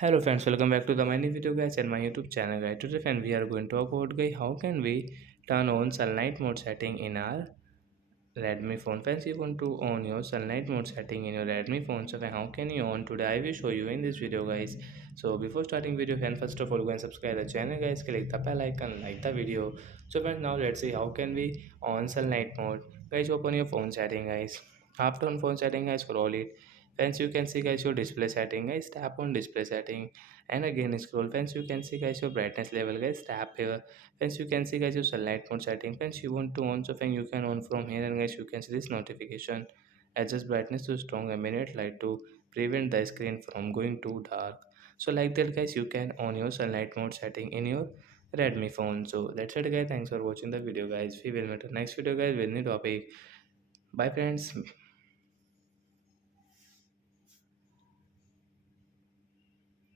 Hello friends, welcome back to the many video guys and my YouTube channel guys. Today friend we are going to talk about guys how can we turn on sunlight mode setting in our Redmi phone. Friends, you want to on your sunlight mode setting in your Redmi phone. So how can you on today? I will show you in this video guys. So before starting video friend, first of all go and subscribe the channel guys. Click the bell icon, like the video. So friends, now let's see how can we on sunlight mode. Guys, open your phone setting guys. After on phone setting guys, scroll it. Friends, you can see guys your display setting guys. Tap on display setting and again scroll. Friends, you can see guys your brightness level guys. Tap here. Friends, you can see guys your sunlight mode setting. Friends, you want to on so friend you can on from here, and guys you can see this notification. Adjust brightness to strong ambient light to prevent the screen from going too dark. So like that guys you can on your sunlight mode setting in your Redmi phone. So that's it guys, thanks for watching the video guys. We will meet in the next video guys with new topic. Bye friends.